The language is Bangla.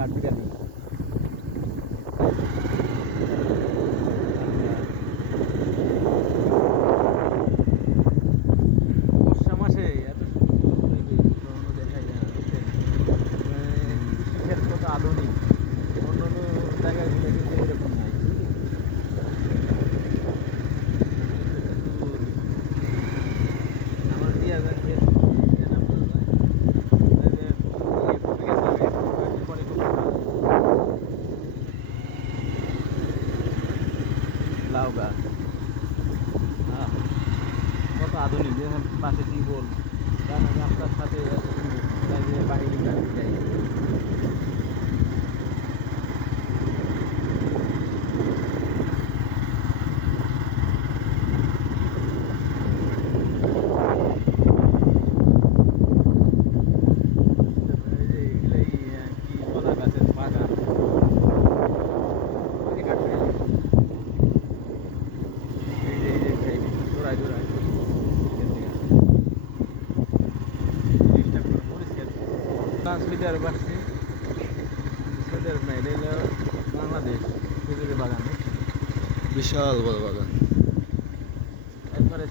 কাঠবিড়ালি বর্ষা মাসে এত সুন্দর পরিবেশ কখনো দেখাই যায় না বুঝছেন মানে কৃষিক্ষেত্র কত আধুনিক অন্য অন্য জায়গাগুলো কিন্তু এরকম নাই আমার দিয়া যায় লাউ গাছ কত আধুনিক দেখেন পাশে টিউবওয়েল রাস্তার সাথে এত সুন্দর বাহিনী গাড়ি যায় কি কলা গাছের বাগান ওই যে কাঠবিড়ালি এই যে দৌড়ায় দৌড়ায় পাঁচ লিটার বাড়ছে লিটার না এটা হলো বাংলাদেশ খেজুরের বাগান বিশাল বড় বাগান একবারে